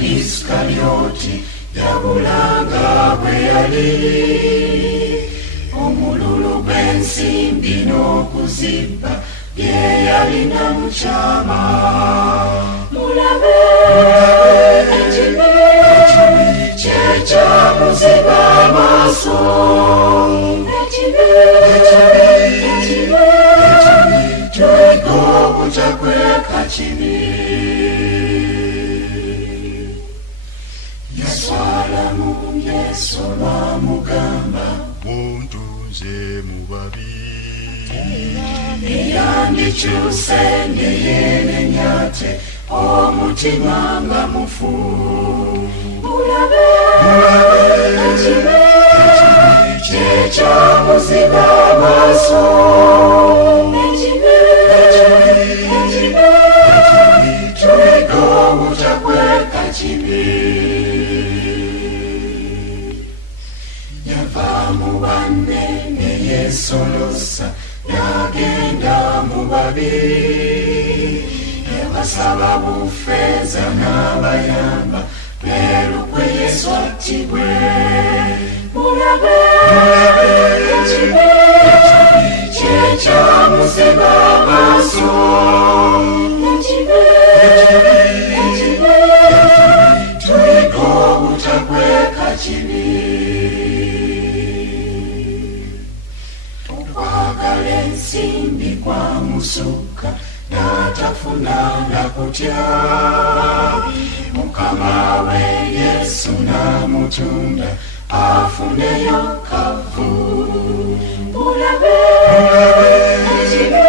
Isikalioti yabulanga bwe yali omululu gw'ensimbi n'okuzibba bye yalina mu kyama. Mulabe ekibi kyekyamuziba amaaso, ekibi tuyiga obutakweka kibi. Yaswalamu Yesu lwamugamba muntunze mu babi, eyandikyuse ngeyenenyate omutima nga mufu. Mulabe ekibi kyekyamuziba amaaso, ekibi tuyiga obutakweka kibi. Yava mu banne ne yeesolosa n'agenda mu babi, yabasaba bufeeza n'abayamba lwerukwe Yesu attibwe. Mulabe ekibi kyekyamuziba amaaso, ekibi tuyiga obutakweka kibi. Okwagala ensimbi kwamusukka n'atafuna na kutya, Mukama we Yesu n'amutunda afuneyo kavu. Mulabe ekibi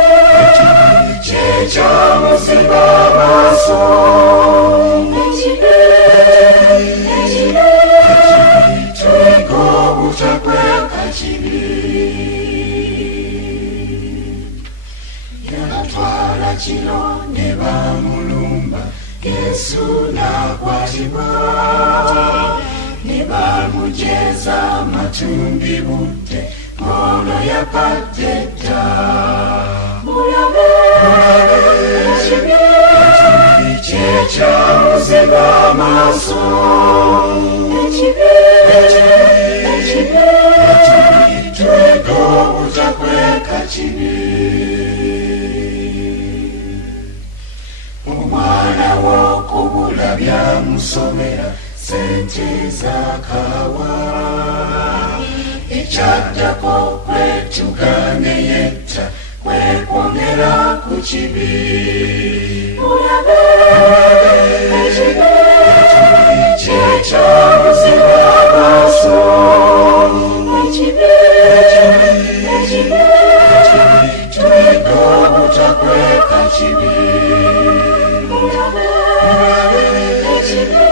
kyekyamuziba amaaso, ekibi tuyiga obutakweka kibi. Yatwala kiro ne bamulumba, Yesu n'akwatibwa, ne bamujeeza amatumbi budde ng'olwo yapadde dda. Mulabe ekibi kyekyamuziba amaaso, ekibi tuyiga obutakweka kibi. Omwana w'okubula byamusomera sente zakaawa, ekyaddako kwetuga ne yetta kwekwongera ku kibi. Mulabe ekibi kyekyamuziba amaaso, ekibi tuyiga obutakweka kibi. Mulabe ekibi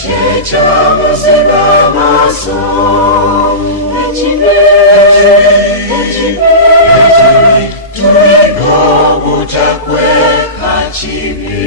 kyekyamuziba amaaso, ekibi tuyiga obutakweka kibi.